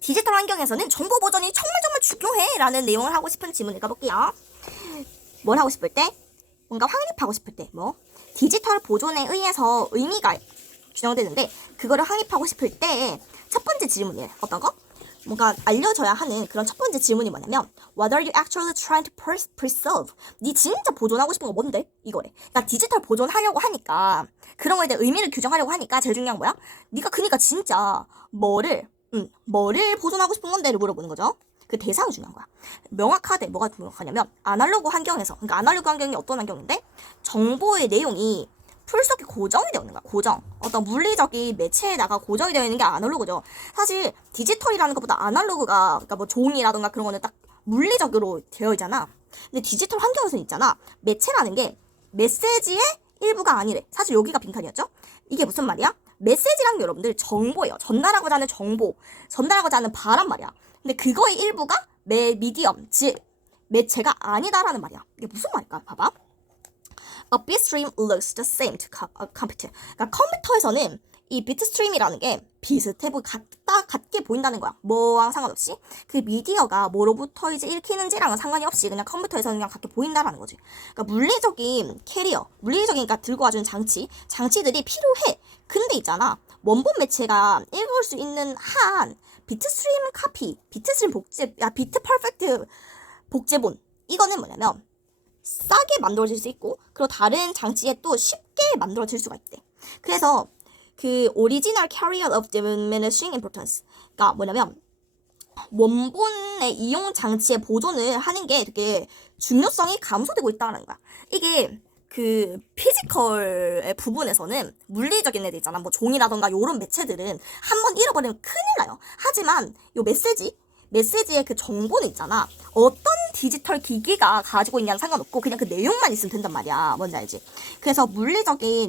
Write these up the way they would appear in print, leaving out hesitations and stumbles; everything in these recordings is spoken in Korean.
디지털 환경에서는 정보 보존이 정말 중요해 라는 내용을 하고 싶은 질문 읽어볼게요. 뭘 하고 싶을 때? 뭔가 확립하고 싶을 때 디지털 보존에 의해서 의미가 규정되는데 그거를 확립하고 싶을 때 첫 번째 질문이에요. 어떤 거? 뭔가 알려줘야 하는 그런 첫 번째 질문이 뭐냐면 What are you actually trying to preserve? 네 진짜 보존하고 싶은 거 뭔데? 이거래. 그러니까 디지털 보존하려고 하니까 그런 거에 대해 의미를 규정하려고 하니까 제일 중요한 거야? 네가 그니까 진짜 뭐를 보존하고 싶은 건데를 물어보는 거죠. 그 대상이 중요한 거야. 명확하되 뭐가 명확하냐면 아날로그 환경에서 그러니까 아날로그 환경이 어떤 환경인데 정보의 내용이 풀속에 고정이 되어 있는 거야. 고정. 어떤 물리적인 매체에다가 고정이 되어 있는 게 아날로그죠. 사실 디지털이라는 것보다 아날로그가 그러니까 뭐 종이라든가 그런 거는 딱 물리적으로 되어 있잖아. 근데 디지털 환경에서는 있잖아. 매체라는 게 메시지의 일부가 아니래. 사실 여기가 빈칸이었죠. 이게 무슨 말이야? 메시지란 게 여러분들 정보예요. 전달하고자 하는 정보, 전달하고자 하는 바란 말이야. 근데 그거의 일부가 미디엄, 즉 매체가 아니다라는 말이야. 이게 무슨 말일까? 봐봐. A bitstream looks the same to computer. 그러니까 컴퓨터에서는 이 비트스트림이라는 게 비슷해 같게 보인다는 거야. 뭐랑 상관없이 그 미디어가 뭐로부터 이제 읽히는지랑은 상관이 없이 그냥 컴퓨터에서는 그냥 같게 보인다라는 거지. 그러니까 물리적인 캐리어, 물리적인 그러니까 들고 와주는 장치들이 필요해. 근데 있잖아. 원본 매체가 읽을 수 있는 한 비트스트림 카피, 비트스트림 비트 퍼펙트 복제본. 이거는 뭐냐면 싸게 만들어질 수 있고 그리고 다른 장치에 또 쉽게 만들어질 수가 있대. 그래서 그 original carrier of diminishing importance 가 뭐냐면 원본의 이용 장치의 보존을 하는 게 되게 중요성이 감소되고 있다는 거야. 이게 그 피지컬의 부분에서는 물리적인 애들 있잖아. 뭐 종이라던가 요런 매체들은 한번 잃어버리면 큰일 나요. 하지만 요 메시지의 그 정보는 있잖아. 어떤 디지털 기기가 가지고 있냐는 상관없고 그냥 그 내용만 있으면 된단 말이야. 뭔지 알지? 그래서 물리적인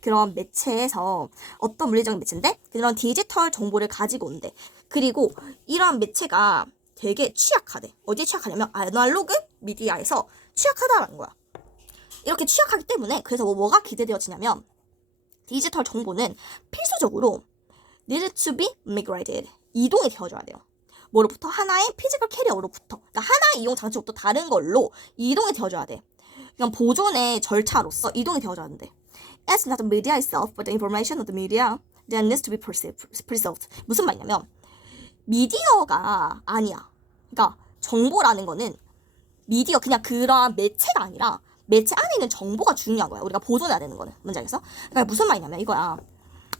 그런 매체에서 어떤 물리적인 매체인데 그런 디지털 정보를 가지고 온대. 그리고 이런 매체가 되게 취약하대. 어디에 취약하냐면 아날로그 미디어에서 취약하다라는 거야. 이렇게 취약하기 때문에 그래서 뭐가 기대되어지냐면 디지털 정보는 필수적으로 need to be migrated. 이동이 되어줘야 돼요. 뭐로부터? 하나의 피지컬 캐리어로부터. 그러니까 하나의 이용 장치로부터 다른 걸로 이동이 되어줘야 돼. 그냥 보존의 절차로서 이동이 되어줘야 하는데. It's not the media itself, but the information of the media that needs to be preserved. 무슨 말이냐면 미디어가 아니야. 그러니까 정보라는 거는 미디어 그냥 그런 매체가 아니라 매체 안에 있는 정보가 중요한 거야. 우리가 보존해야 되는 거는. 뭔지 알겠어? 그러니까 무슨 말이냐면 이거야.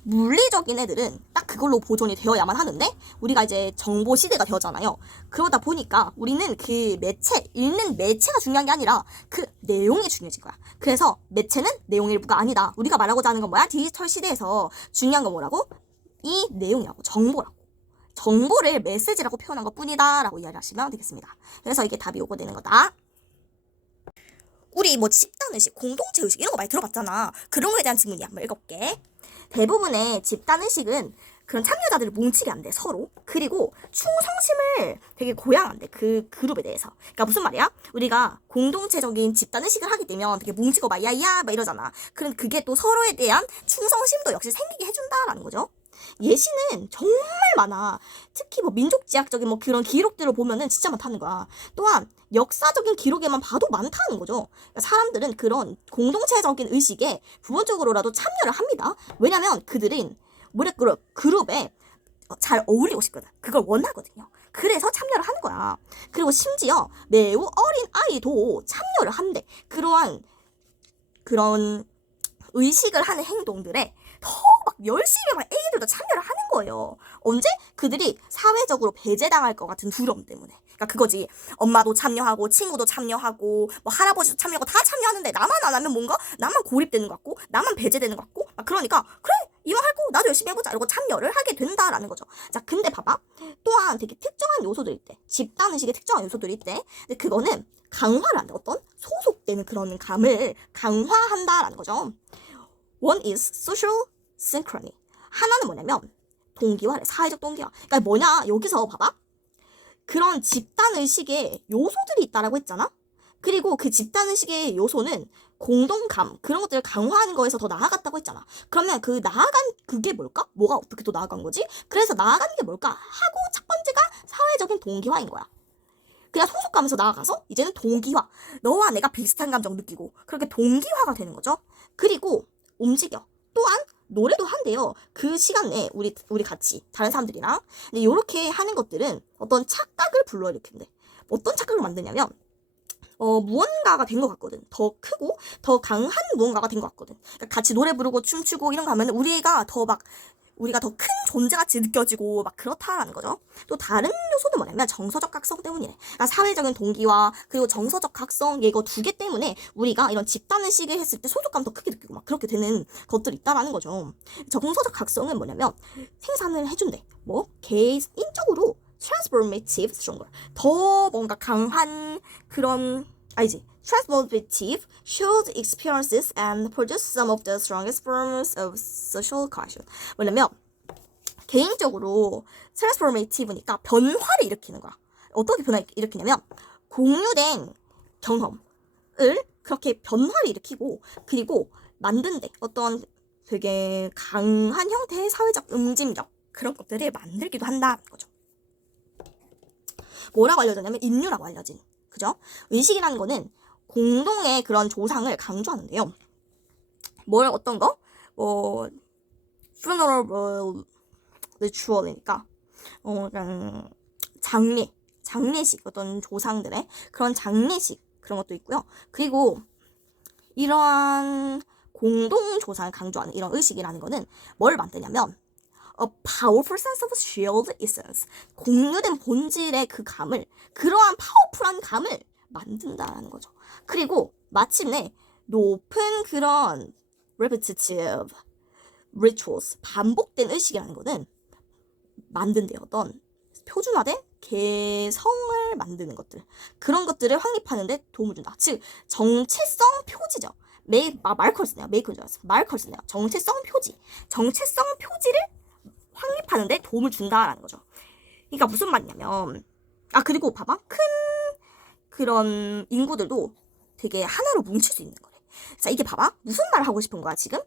물리적인 애들은 딱 그걸로 보존이 되어야만 하는데 우리가 이제 정보 시대가 되었잖아요. 그러다 보니까 우리는 그 읽는 매체가 중요한 게 아니라 그 내용이 중요해진 거야. 그래서 매체는 내용의 일부가 아니다. 우리가 말하고자 하는 건 뭐야? 디지털 시대에서 중요한 건 뭐라고? 이 내용이라고. 정보라고. 정보를 메시지라고 표현한 것 뿐이다 라고 이해를 하시면 되겠습니다. 그래서 이게 답이 요거 되는 거다. 우리 뭐 집단의식, 공동체의식 이런 거 많이 들어봤잖아. 그런 거에 대한 질문이 한번 읽어볼게. 대부분의 집단의식은 그런 참여자들을 뭉치게 한대, 서로. 그리고 충성심을 되게 고양한대, 그 그룹에 대해서. 그러니까 무슨 말이야? 우리가 공동체적인 집단의식을 하게 되면 되게 뭉치고 막 야야 막 이러잖아. 그럼 그게 또 서로에 대한 충성심도 역시 생기게 해준다라는 거죠. 예시는 정말 많아. 특히 뭐 민족지향적인 뭐 그런 기록들을 보면은 진짜 많다는 거야. 또한 역사적인 기록에만 봐도 많다는 거죠. 그러니까 사람들은 그런 공동체적인 의식에 부분적으로라도 참여를 합니다. 왜냐면 그들은 그룹에 잘 어울리고 싶거든. 그걸 원하거든요. 그래서 참여를 하는 거야. 그리고 심지어 매우 어린 아이도 참여를 한대. 그런 의식을 하는 행동들에 더 막 열심히 막 애기들도 참여를 하는 거예요. 언제? 그들이 사회적으로 배제당할 것 같은 두려움 때문에. 그러니까 그거지. 엄마도 참여하고 친구도 참여하고 뭐 할아버지도 참여하고 다 참여하는데 나만 안 하면 뭔가 나만 고립되는 것 같고 나만 배제되는 것 같고 막 그러니까 그래 이왕 할 거 나도 열심히 해보자 이러고 참여를 하게 된다라는 거죠. 자 근데 봐봐. 또한 되게 특정한 요소들이 있대. 집단의식의 특정한 요소들이 있대. 근데 그거는 강화를 한다. 어떤? 소속되는 그런 감을 강화한다라는 거죠. One is social synchrony. 하나는 뭐냐면 동기화래. 사회적 동기화. 그러니까 뭐냐 여기서 봐봐. 그런 집단의식의 요소들이 있다라고 했잖아. 그리고 그 집단의식의 요소는 공동감 그런 것들을 강화하는 거에서 더 나아갔다고 했잖아. 그러면 그 나아간 그게 뭘까? 뭐가 어떻게 또 나아간 거지? 그래서 나아가는 게 뭘까? 하고 첫 번째가 동기화인 거야. 그냥 소속감에서 나아가서 이제는 동기화. 너와 내가 비슷한 감정 느끼고 그렇게 동기화가 되는 거죠. 그리고 움직여. 또한 노래도 한대요. 그 시간 내에 우리 같이 다른 사람들이랑. 근데 이렇게 하는 것들은 어떤 착각을 불러일으킨대. 어떤 착각을 만드냐면 무언가가 된 것 같거든. 더 크고 더 강한 무언가가 된 것 같거든. 그러니까 같이 노래 부르고 춤추고 이런 거 하면 우리가 더 큰 존재같이 느껴지고 막 그렇다라는 거죠. 또 다른 요소는 뭐냐면 정서적 각성 때문이래. 그러니까 사회적인 동기와 그리고 정서적 각성 이거 두 개 때문에 우리가 이런 집단의식을 했을 때 소속감 더 크게 느끼고 막 그렇게 되는 것들이 있다라는 거죠. 정서적 각성은 뭐냐면 생산을 해준대. 개인적으로 transformative stronger. 더 뭔가 강한 그런 transformative shared experiences and produce some of the strongest forms of social cohesion. 뭐냐면 개인적으로 transformative니까 변화를 일으키는 거야. 어떻게 변화를 일으키냐면 공유된 경험을 그렇게 변화를 일으키고 그리고 만든데 어떤 되게 강한 형태의 사회적 응집력 그런 것들을 만들기도 한다는 거죠. 뭐라고 알려졌냐면 인류라고 알려진. 그죠? 의식이라는 거는 공동의 그런 조상을 강조하는데요. 어떤 거? funeral ritual이니까, 그냥 장례식, 어떤 조상들의 그런 장례식, 그런 것도 있고요. 그리고 이러한 공동 조상을 강조하는 이런 의식이라는 거는 뭘 만드냐면, a powerful sense of shared essence. 공유된 본질의 그 감을, 그러한 파워풀한 감을 만든다라는 거죠. 그리고 마침내 높은 그런 repetitive rituals, 반복된 의식이라는 거는 만든대요. 어떤 표준화된 개성을 만드는 것들. 그런 것들을 확립하는 데 도움을 준다. 즉, 정체성 표지죠. 말컬스네요. 정체성 표지. 정체성 표지를 확립하는데 도움을 준다라는 거죠. 그러니까 무슨 말이냐면 그리고 봐봐. 큰 그런 인구들도 되게 하나로 뭉칠 수 있는 거래. 자, 이게 봐봐. 무슨 말을 하고 싶은 거야, 지금?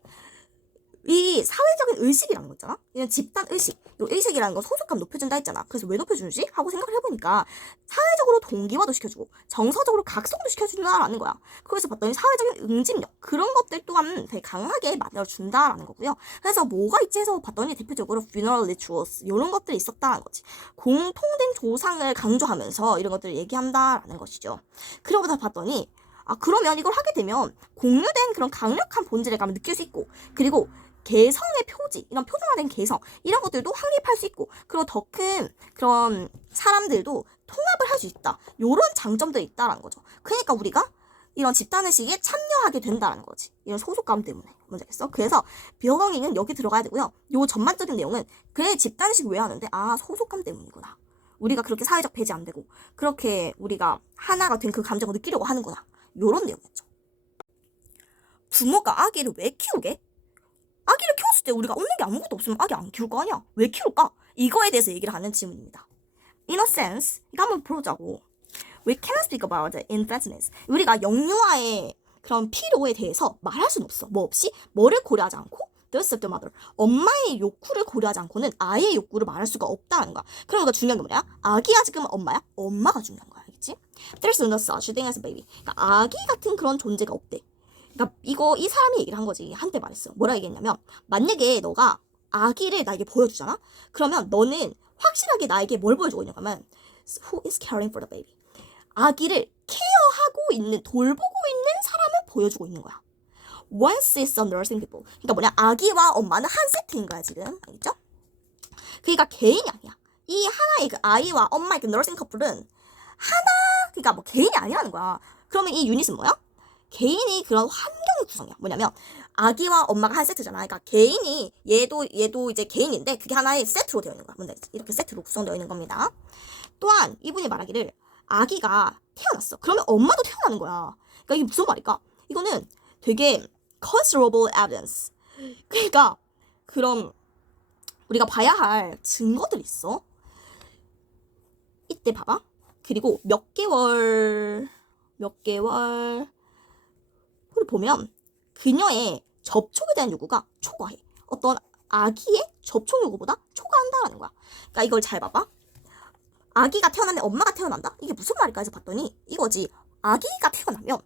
이 사회적인 의식이라는 거 있잖아? 이런 집단 의식. 이 의식이라는 건 소속감 높여준다 했잖아. 그래서 왜 높여주지? 하고 생각을 해보니까 사회적으로 동기화도 시켜주고 정서적으로 각성도 시켜준다라는 거야. 그래서 봤더니 사회적인 응집력 그런 것들 또한 되게 강하게 만들어준다라는 거고요. 그래서 뭐가 있지 해서 봤더니 대표적으로 funeral rituals 이런 것들이 있었다는 거지. 공통된 조상을 강조하면서 이런 것들을 얘기한다라는 것이죠. 그러고서 봤더니 그러면 이걸 하게 되면 공유된 그런 강력한 본질의 감을 느낄 수 있고 그리고 개성의 표지, 이런 표준화된 개성, 이런 것들도 확립할 수 있고, 그리고 더 큰 그런 사람들도 통합을 할 수 있다. 요런 장점들이 있다라는 거죠. 그러니까 우리가 이런 집단의식에 참여하게 된다는 거지. 이런 소속감 때문에. 뭔지 알겠어? 그래서 belonging은 여기 들어가야 되고요. 요 전반적인 내용은 그래, 집단의식 왜 하는데? 소속감 때문이구나. 우리가 그렇게 사회적 배제 안 되고, 그렇게 우리가 하나가 된 그 감정을 느끼려고 하는구나. 요런 내용이었죠. 부모가 아기를 왜 키우게? 아기를 키웠을 때 우리가 얻는 게 아무것도 없으면 아기 안 키울 거 아니야? 왜 키울까? 이거에 대해서 얘기를 하는 질문입니다. In a sense, 이거 한번 풀어보자고. We cannot speak about the infantiness. 우리가 영유아의 그런 필요에 대해서 말할 수는 없어. 뭐 없이? 뭐를 고려하지 않고? The thirst of the mother. 엄마의 욕구를 고려하지 않고는 아이의 욕구를 말할 수가 없다는 거야. 그러니까 중요한 게 뭐냐? 아기가 지금 엄마야? 엄마가 중요한 거야. 알겠지? There's no such thing as a baby. 그러니까 아기 같은 그런 존재가 없대. 그러니까 이 사람이 얘기를 한 거지. 한때 말했어. 뭐라 얘기했냐면 만약에 너가 아기를 나에게 보여주잖아? 그러면 너는 확실하게 나에게 뭘 보여주고 있냐 하면 Who is caring for the baby? 아기를 케어하고 있는, 돌보고 있는 사람을 보여주고 있는 거야. Once is a nursing people. 그러니까 뭐냐? 아기와 엄마는 한 세트인 거야 지금. 알겠죠? 그러니까 개인이 아니야. 이 하나의 그 아이와 엄마의 그 nursing couple은 그러니까 뭐 개인이 아니라는 거야. 그러면 이 유닛은 뭐야? 개인이 그런 환경의 구성이야. 뭐냐면 아기와 엄마가 한 세트잖아. 그러니까 개인이 얘도 이제 개인인데 그게 하나의 세트로 되어 있는 거야. 뭔지 알겠지? 이렇게 세트로 구성되어 있는 겁니다. 또한 이분이 말하기를 아기가 태어났어. 그러면 엄마도 태어나는 거야. 그러니까 이게 무슨 말일까? 이거는 되게 considerable evidence. 그러니까 그럼 우리가 봐야 할 증거들이 있어. 이때 봐봐. 그리고 몇 개월 를 보면 그녀의 접촉에 대한 요구가 초과해. 어떤 아기의 접촉 요구보다 초과한다라는 거야. 그러니까 이걸 잘 봐봐. 아기가 태어나면 엄마가 태어난다? 이게 무슨 말일까 해서 봤더니 이거지. 아기가 태어나면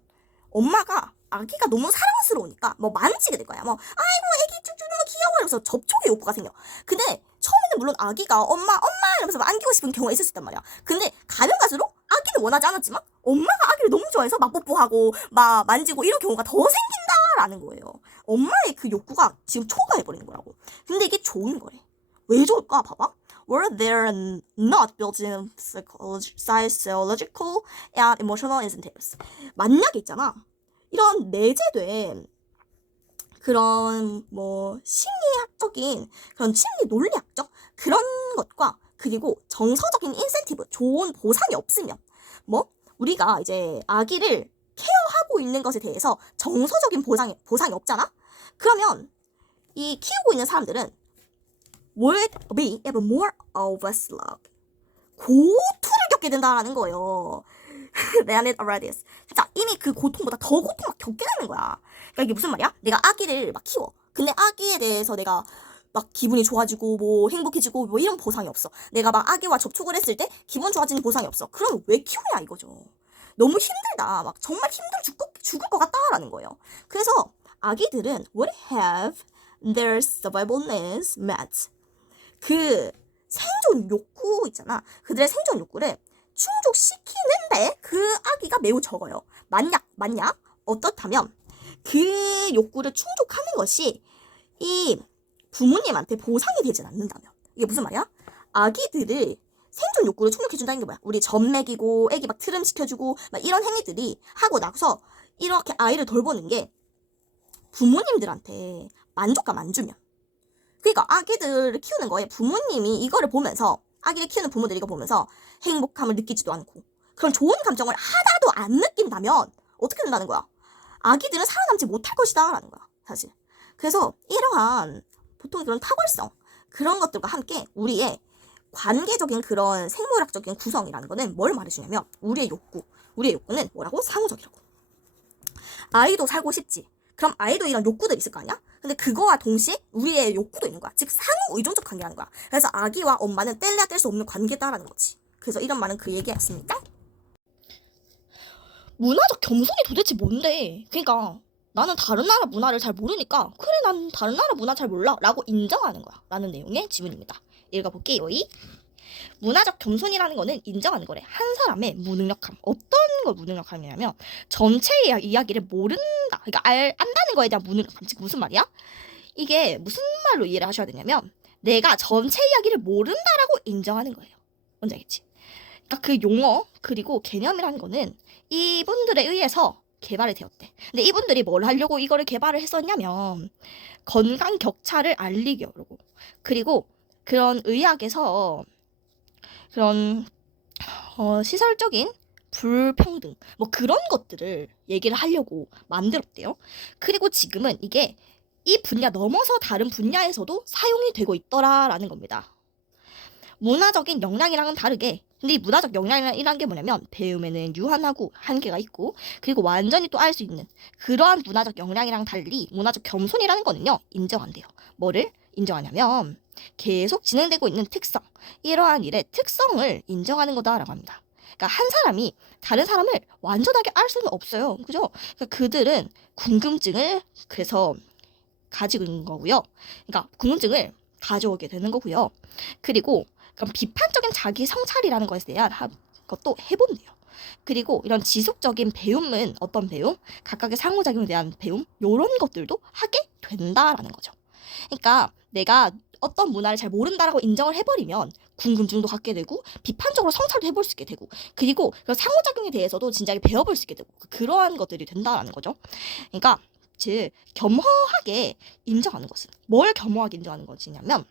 아기가 너무 사랑스러우니까 뭐 만지게 될 거야. 뭐 아이고 애기 쭈쭈 너무 귀여워 이러면서 접촉의 욕구가 생겨. 근데 처음에는 물론 아기가 엄마 이러면서 막 안기고 싶은 경우가 있을 수 있단 말이야. 근데 가면 갈수록 아기는 원하지 않았지만 엄마가 아기를 너무 좋아해서 막 뽀뽀하고 막 만지고 이런 경우가 더 생긴다라는 거예요. 엄마의 그 욕구가 지금 초과해버리는 거라고. 근데 이게 좋은 거래. 왜 좋을까? 봐봐. Were there not built-in psychological and emotional incentives. 만약에 있잖아. 이런 내재된 그런 뭐 심리학적인 그런 심리 논리학적 그런 것과 그리고 정서적인 인센티브 좋은 보상이 없으면 뭐 우리가 이제 아기를 케어하고 있는 것에 대해서 정서적인 보상이 없잖아. 그러면 이 키우고 있는 사람들은 would be even more overslug. 고통을 겪게 된다라는 거예요. than it already is. 진짜 이미 그 고통보다 더 고통 막 겪게 되는 거야. 그러니까 이게 무슨 말이야? 내가 아기를 막 키워. 근데 아기에 대해서 내가 막 기분이 좋아지고 뭐 행복해지고 뭐 이런 보상이 없어. 내가 막 아기와 접촉을 했을 때 기분 좋아지는 보상이 없어. 그럼 왜 키우냐 이거죠. 너무 힘들다. 막 정말 힘들어 죽을 것 같다라는 거예요. 그래서 아기들은 would have their survival needs met. 그 생존 욕구 있잖아. 그들의 생존 욕구를 충족시키는데 그 아기가 매우 적어요. 만약 어떻다면 그 욕구를 충족하는 것이 이 부모님한테 보상이 되진 않는다면. 이게 무슨 말이야? 아기들의 생존 욕구를 충족해준다는 게 뭐야? 우리 젖 먹이고 애기 막 트름 시켜주고 막 이런 행위들이 하고 나서 이렇게 아이를 돌보는 게 부모님들한테 만족감 안 주면, 그러니까 아기들을 키우는 거에 부모님이 이거를 보면서, 아기를 키우는 부모들이 이거 보면서 행복함을 느끼지도 않고 그런 좋은 감정을 하나도 안 느낀다면 어떻게 된다는 거야? 아기들은 살아남지 못할 것이다 라는 거야 사실. 그래서 이러한 보통 그런 탁월성 그런 것들과 함께 우리의 관계적인 그런 생물학적인 구성이라는 거는 뭘 말해주냐면 우리의 욕구는 뭐라고? 상호적이라고. 아이도 살고 싶지. 그럼 아이도 이런 욕구들이 있을 거 아니야? 근데 그거와 동시에 우리의 욕구도 있는 거야. 즉 상호 의존적 관계라는 거야. 그래서 아기와 엄마는 뗄래야 뗄 수 없는 관계다라는 거지. 그래서 이런 말은 그 얘기였습니다. 문화적 겸손이 도대체 뭔데? 그러니까 나는 다른 나라 문화를 잘 모르니까 그래 난 다른 나라 문화 잘 몰라 라고 인정하는 거야 라는 내용의 지문입니다. 읽어볼게요. 문화적 겸손이라는 거는 인정하는 거래. 한 사람의 무능력함. 어떤 걸 무능력함이냐면 전체의 이야기를 모른다. 그러니까 안다는 거에 대한 무능력함. 즉 무슨 말이야? 이게 무슨 말로 이해를 하셔야 되냐면 내가 전체 이야기를 모른다라고 인정하는 거예요. 뭔지 알겠지? 그러니까 그 용어 그리고 개념이라는 거는 이분들에 의해서 개발이 되었대. 근데 이분들이 뭘 하려고 이거를 개발을 했었냐면 건강 격차를 알리기 하려고. 그리고 그런 의학에서 그런 시설적인 불평등 뭐 그런 것들을 얘기를 하려고 만들었대요. 그리고 지금은 이게 이 분야 넘어서 다른 분야에서도 사용이 되고 있더라라는 겁니다. 문화적인 역량이랑은 다르게 근데 이 문화적 역량이라는 게 뭐냐면 배움에는 유한하고 한계가 있고 그리고 완전히 또 알 수 있는 그러한 문화적 역량이랑 달리 문화적 겸손이라는 거는요 인정한대요. 뭐를 인정하냐면 계속 진행되고 있는 특성, 이러한 일의 특성을 인정하는 거다라고 합니다. 그러니까 한 사람이 다른 사람을 완전하게 알 수는 없어요. 그죠? 그러니까 그들은 궁금증을 그래서 가지고 있는 거고요. 그러니까 궁금증을 가져오게 되는 거고요. 그리고 그럼 비판적인 자기 성찰이라는 것에 대한 것도 해본대요. 그리고 이런 지속적인 배움은 어떤 배움? 각각의 상호작용에 대한 배움? 이런 것들도 하게 된다라는 거죠. 그러니까 내가 어떤 문화를 잘 모른다라고 인정을 해버리면 궁금증도 갖게 되고 비판적으로 성찰도 해볼 수 있게 되고 그리고 상호작용에 대해서도 진작에 배워볼 수 있게 되고 그러한 것들이 된다라는 거죠. 그러니까 즉 겸허하게 인정하는 것은 뭘 겸허하게 인정하는 것이냐면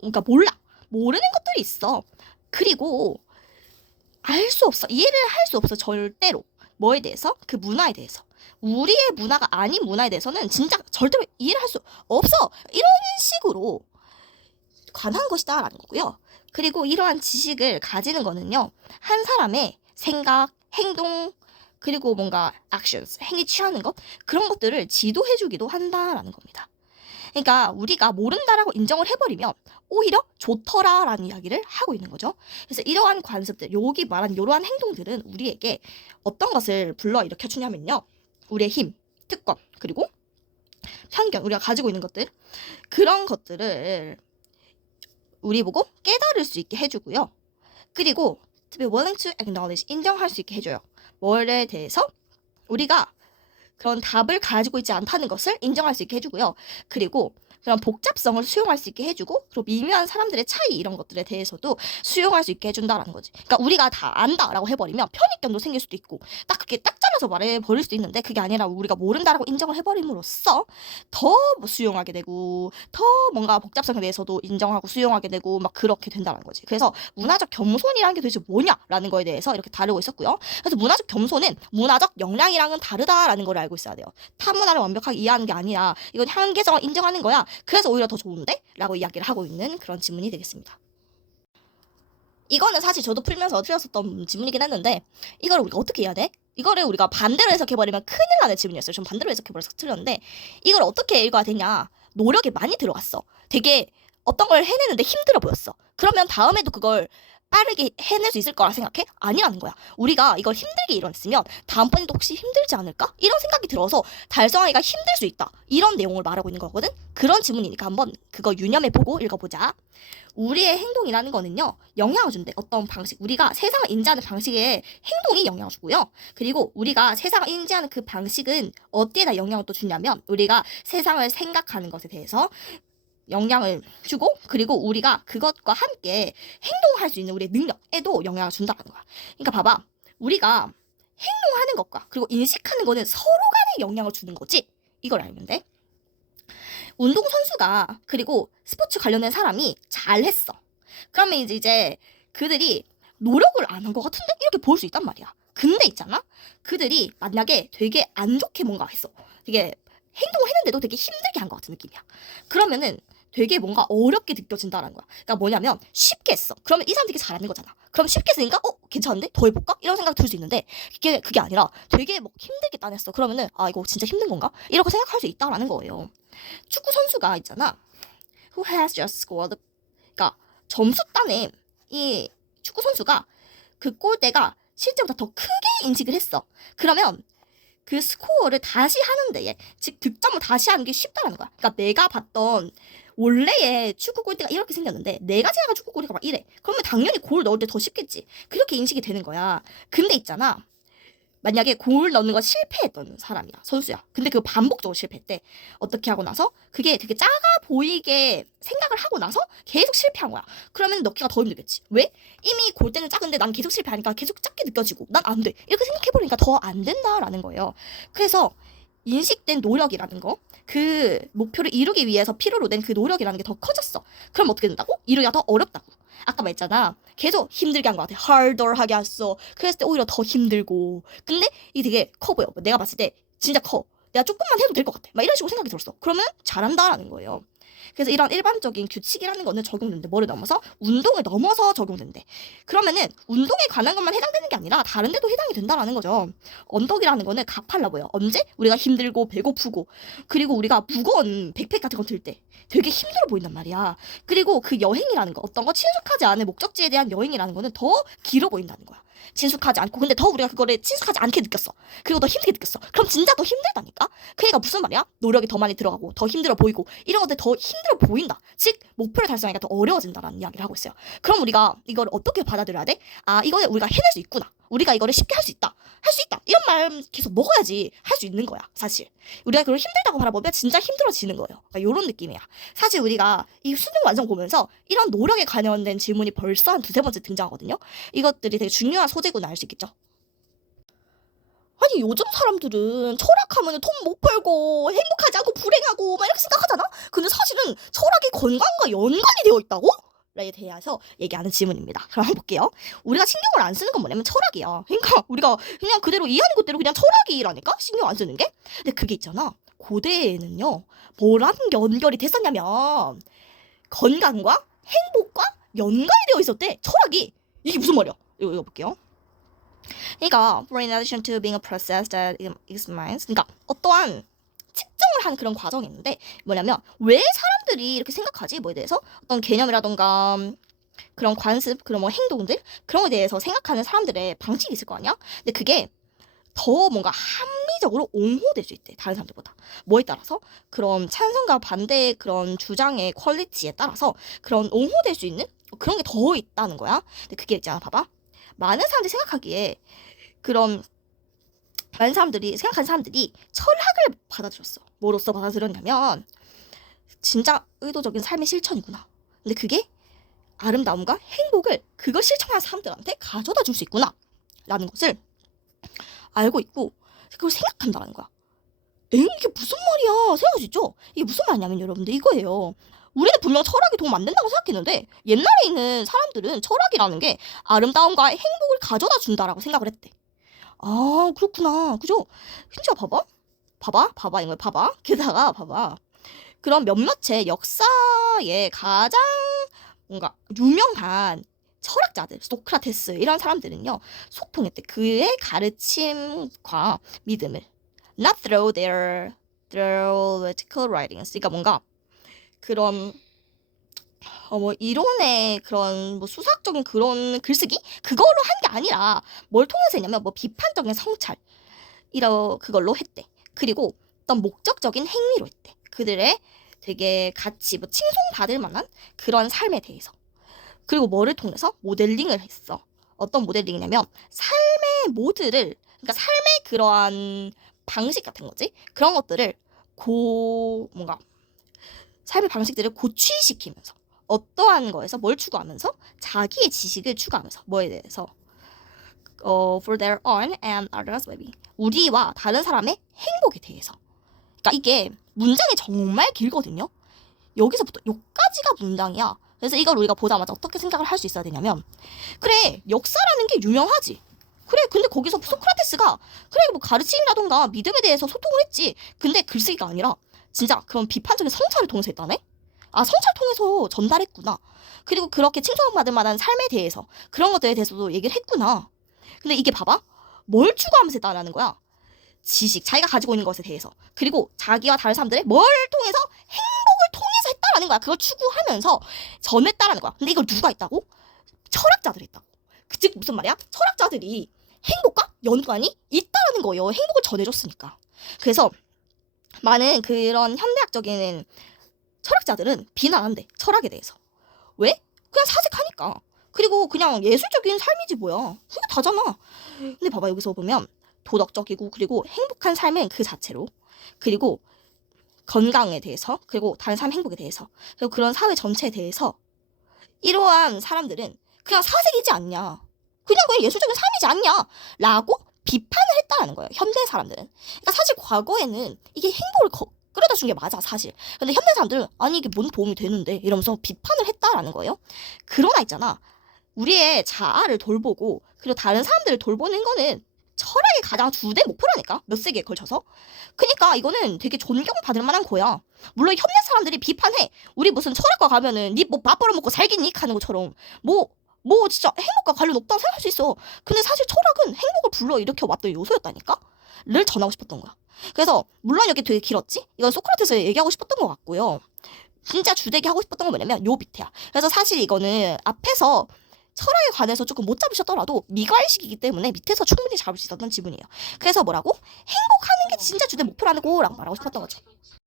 그러니까 모르는 것들이 있어. 그리고 알 수 없어. 이해를 할 수 없어. 절대로. 뭐에 대해서? 그 문화에 대해서. 우리의 문화가 아닌 문화에 대해서는 진짜 절대로 이해를 할 수 없어. 이런 식으로 관한 것이다 라는 거고요. 그리고 이러한 지식을 가지는 거는요. 한 사람의 생각, 행동, 그리고 뭔가 actions, 행위 취하는 것 그런 것들을 지도해주기도 한다라는 겁니다. 그러니까 우리가 모른다라고 인정을 해버리면 오히려 좋더라라는 이야기를 하고 있는 거죠. 그래서 이러한 관습들, 여기 말한 이러한 행동들은 우리에게 어떤 것을 불러일으켜 주냐면요. 우리의 힘, 특권, 그리고 편견, 우리가 가지고 있는 것들, 그런 것들을 우리 보고 깨달을 수 있게 해주고요. 그리고 to be willing to acknowledge, 인정할 수 있게 해줘요. 뭐에 대해서 우리가 그런 답을 가지고 있지 않다는 것을 인정할 수 있게 해주고요. 그리고 그런 복잡성을 수용할 수 있게 해주고, 그리고 미묘한 사람들의 차이, 이런 것들에 대해서도 수용할 수 있게 해준다라는 거지. 그러니까 우리가 다 안다라고 해버리면 편익견도 생길 수도 있고, 딱 그게 딱 잘라서 말해버릴 수도 있는데, 그게 아니라 우리가 모른다라고 인정을 해버림으로써 더 수용하게 되고, 더 뭔가 복잡성에 대해서도 인정하고 수용하게 되고, 막 그렇게 된다는 거지. 그래서 문화적 겸손이라는 게 도대체 뭐냐라는 거에 대해서 이렇게 다루고 있었고요. 그래서 문화적 겸손은 문화적 역량이랑은 다르다라는 걸 알고 있어야 돼요. 타 문화를 완벽하게 이해하는 게 아니라 이건 한계성을 인정하는 거야. 그래서 오히려 더 좋은데? 라고 이야기를 하고 있는 그런 지문이 되겠습니다. 이거는 사실 저도 풀면서 틀렸었던 지문이긴 했는데, 이걸 우리가 어떻게 해야 돼? 이거를 우리가 반대로 해석해버리면 큰일 나는 지문이었어요. 전 반대로 해석해버려서 틀렸는데, 이걸 어떻게 읽어야 되냐? 노력이 많이 들어갔어. 되게 어떤 걸 해내는데 힘들어 보였어. 그러면 다음에도 그걸 빠르게 해낼 수 있을 거라 생각해? 아니라는 거야. 우리가 이걸 힘들게 이뤄냈으면 다음번에도 혹시 힘들지 않을까? 이런 생각이 들어서 달성하기가 힘들 수 있다. 이런 내용을 말하고 있는 거거든? 그런 지문이니까 한번 그거 유념해보고 읽어보자. 우리의 행동이라는 거는요, 영향을 준대. 어떤 방식, 우리가 세상을 인지하는 방식에 행동이 영향을 주고요. 그리고 우리가 세상을 인지하는 그 방식은 어디에다 영향을 또 주냐면, 우리가 세상을 생각하는 것에 대해서 영향을 주고, 그리고 우리가 그것과 함께 행동할 수 있는 우리의 능력에도 영향을 준다는 거야. 그러니까 봐봐, 우리가 행동하는 것과 그리고 인식하는 거는 서로 간에 영향을 주는 거지. 이걸 알면 돼. 운동선수가, 그리고 스포츠 관련된 사람이 잘했어. 그러면 이제 그들이 노력을 안 한 것 같은데? 이렇게 볼 수 있단 말이야. 근데 있잖아? 그들이 만약에 되게 안 좋게 뭔가 했어. 되게 행동을 했는데도 되게 힘들게 한 것 같은 느낌이야. 그러면은 되게 뭔가 어렵게 느껴진다는 거야. 그러니까 뭐냐면 쉽게 했어. 그러면 이 사람 되게 잘하는 거잖아. 그럼 쉽게 했으니까 괜찮은데? 더 해볼까? 이런 생각 들 수 있는데, 그게 아니라 되게 막 힘들게 따냈어. 그러면은 이거 진짜 힘든 건가? 이렇게 생각할 수 있다라는 거예요. 축구 선수가 있잖아. Who has just scored. 그러니까 점수 따낸 이 축구 선수가 그 골대가 실제보다 더 크게 인식을 했어. 그러면 그 스코어를 다시 하는데, 즉 득점을 다시 하는 게 쉽다라는 거야. 그러니까 내가 봤던 원래의 축구 골대가 이렇게 생겼는데 내가 생각한 축구 골대가 막 이래. 그러면 당연히 골 넣을 때 더 쉽겠지. 그렇게 인식이 되는 거야. 근데 있잖아, 만약에 골 넣는 거 실패했던 사람이야, 선수야. 근데 그거 반복적으로 실패했대. 어떻게 하고 나서 그게 되게 작아 보이게 생각을 하고 나서 계속 실패한 거야. 그러면 넣기가 더 힘들겠지. 왜? 이미 골대는 작은데 난 계속 실패하니까 계속 작게 느껴지고 난 안 돼. 이렇게 생각해버리니까 더 안 된다라는 거예요. 그래서 인식된 노력이라는 거, 그 목표를 이루기 위해서 필요로 된 그 노력이라는 게 더 커졌어. 그럼 어떻게 된다고? 이루기가 더 어렵다고. 아까 말했잖아, 계속 힘들게 한 것 같아. harder하게 했어. 그랬을 때 오히려 더 힘들고. 근데 이게 되게 커 보여. 내가 봤을 때 진짜 커. 내가 조금만 해도 될 것 같아. 막 이런 식으로 생각이 들었어. 그러면 잘한다라는 거예요. 그래서 이런 일반적인 규칙이라는 거는 적용되는데, 뭐를 넘어서? 운동을 넘어서 적용된대. 그러면은 운동에 관한 것만 해당되는 게 아니라 다른 데도 해당이 된다라는 거죠. 언덕이라는 거는 가팔라 보여. 언제? 우리가 힘들고 배고프고, 그리고 우리가 무거운 백팩 같은 거 들 때 되게 힘들어 보인단 말이야. 그리고 그 여행이라는 거, 어떤 거 친숙하지 않은 목적지에 대한 여행이라는 거는 더 길어 보인다는 거야. 친숙하지 않고, 근데 더 우리가 그거를 친숙하지 않게 느꼈어. 그리고 더 힘들게 느꼈어. 그럼 진짜 더 힘들다니까? 그러니까 무슨 말이야? 노력이 더 많이 들어가고 더 힘들어 보이고 이런 것들 더 힘들어 보인다. 즉 목표를 달성하기가 더 어려워진다라는 이야기를 하고 있어요. 그럼 우리가 이걸 어떻게 받아들여야 돼? 이거는 우리가 해낼 수 있구나. 우리가 이거를 쉽게 할 수 있다. 할 수 있다. 이런 말 계속 먹어야지 할 수 있는 거야, 사실. 우리가 그걸 힘들다고 바라보면 진짜 힘들어지는 거예요. 그러니까 이런 느낌이야. 사실 우리가 이 수능 완성 보면서 이런 노력에 관련된 질문이 벌써 한 두세 번째 등장하거든요. 이것들이 되게 중요한 소재구나 알 수 있겠죠. 아니, 요즘 사람들은 철학하면 돈 못 벌고 행복하지 않고 불행하고 막 이렇게 생각하잖아? 근데 사실은 철학이 건강과 연관이 되어 있다고? 에 대해서 얘기하는 질문입니다. 그럼 한번 볼게요. 우리가 신경을 안 쓰는 건 뭐냐면 철학이야. 그러니까 우리가 그냥 그대로 이해하는 것대로 그냥 철학이라니까? 신경 안 쓰는 게? 근데 그게 있잖아, 고대에는요, 뭐랑 연결이 됐었냐면 건강과 행복과 연관이 되어 있었대, 철학이. 이게 무슨 말이야? 이거 볼게요. 그러니까, for in addition to being a process that examines, 그러니까 어떠한 측정을 한 그런 과정이 있는데 뭐냐면 왜 사람들이 이렇게 생각하지? 뭐에 대해서 어떤 개념이라던가 그런 관습, 그런 뭐 행동들 그런 거에 대해서 생각하는 사람들의 방식이 있을 거 아니야? 근데 그게 더 뭔가 합리적으로 옹호될 수 있대, 다른 사람들보다. 뭐에 따라서? 그런 찬성과 반대의 그런 주장의 퀄리티에 따라서 그런 옹호될 수 있는 그런 게 더 있다는 거야. 근데 그게 있잖아, 봐봐. 많은 사람들이 생각하기에 그런 많은 사람들이 생각하는 사람들이 철학을 받아들였어. 뭐로써 받아들였냐면 진짜 의도적인 삶의 실천이구나. 근데 그게 아름다움과 행복을 그걸 실천하는 사람들한테 가져다 줄 수 있구나 라는 것을 알고 있고 그걸 생각한다는 거야. 이게 무슨 말이야? 생각할 수 있죠? 이게 무슨 말이냐면 여러분들 이거예요. 우리는 분명 철학이 도움 안 된다고 생각했는데 옛날에 있는 사람들은 철학이라는 게 아름다움과 행복을 가져다 준다라고 생각을 했대. 아, 그렇구나. 그죠? 진짜 봐봐 이걸 봐봐. 게다가 봐봐. 그런 몇몇의 역사의 가장 뭔가 유명한 철학자들, 소크라테스 이런 사람들은요 소통했대. 그의 가르침과 믿음을 not through their theological writings. 그러니까 뭔가 그런 뭐 이론의 그런 뭐 수학적인 그런 글쓰기 그걸로 한 게 아니라 뭘 통해서 했냐면 뭐 비판적인 성찰 이러 그걸로 했대. 그리고 어떤 목적적인 행위로 했대. 그들의 되게 같이 뭐 칭송받을 만한 그런 삶에 대해서. 그리고 뭐를 통해서 모델링을 했어. 어떤 모델링이냐면 삶의 모드를 그러니까 삶의 그러한 방식 같은 거지. 그런 것들을 뭔가 삶의 방식들을 고취시키면서 어떠한 거에서 뭘 추구하면서 자기의 지식을 추구하면서 뭐에 대해서 for their own and others maybe 우리와 다른 사람의 행복에 대해서. 그러니까 이게 문장이 정말 길거든요. 여기서부터 여기까지가 문장이야. 그래서 이걸 우리가 보자마자 어떻게 생각을 할 수 있어야 되냐면 그래 역사라는 게 유명하지. 그래 근데 거기서 소크라테스가 그래 뭐 가르침이라던가 믿음에 대해서 소통을 했지. 근데 글쓰기가 아니라 진짜 그런 비판적인 성찰을 통해서 했다네. 아 성찰 통해서 전달했구나. 그리고 그렇게 칭송받을 만한 삶에 대해서 그런 것들에 대해서도 얘기를 했구나. 근데 이게 봐봐 뭘 추구하면서 했다라는 거야. 지식 자기가 가지고 있는 것에 대해서 그리고 자기와 다른 사람들의 뭘 통해서 행복을 통해서 했다라는 거야. 그걸 추구하면서 전했다라는 거야. 근데 이걸 누가 했다고? 철학자들이 했다고. 즉 무슨 말이야? 철학자들이 행복과 연관이 있다라는 거예요. 행복을 전해줬으니까. 그래서 많은 그런 현대학적인 철학자들은 비난한대. 철학에 대해서. 왜? 그냥 사색하니까. 그리고 그냥 예술적인 삶이지 뭐야. 그게 다잖아. 근데 봐봐 여기서 보면 도덕적이고 그리고 행복한 삶은 그 자체로 그리고 건강에 대해서 그리고 다른 사람 행복에 대해서 그리고 그런 사회 전체에 대해서 이러한 사람들은 그냥 사색이지 않냐. 그냥 예술적인 삶이지 않냐. 라고 비판을 했다라는 거예요. 현대 사람들은. 그러니까 사실 과거에는 이게 행복을 끌어다 준 게 맞아 사실. 근데 현대 사람들은 아니 이게 뭔 도움이 되는데 이러면서 비판을 했다라는 거예요. 그러나 있잖아. 우리의 자아를 돌보고 그리고 다른 사람들을 돌보는 거는 철학의 가장 주된 목표라니까. 몇 세기에 걸쳐서. 그니까 이거는 되게 존경받을 만한 거야. 물론 현대 사람들이 비판해. 우리 무슨 철학과 가면은 니 뭐 밥 벌어먹고 살겠니? 하는 것처럼 뭐 진짜 행복과 관련 없다고 생각할 수 있어. 근데 사실 철학은 행복을 불러일으켜 왔던 요소였다니까? 를 전하고 싶었던 거야. 그래서 물론 여기 되게 길었지? 이건 소크라테스 얘기하고 싶었던 것 같고요. 진짜 주되게 하고 싶었던 건 뭐냐면 요 밑에야. 그래서 사실 이거는 앞에서 철학에 관해서 조금 못 잡으셨더라도 미괄식이기 때문에 밑에서 충분히 잡을 수 있었던 지문이에요. 그래서 뭐라고? 행복하는 게 진짜 주된 목표라는 거라고 말하고 싶었던 거죠.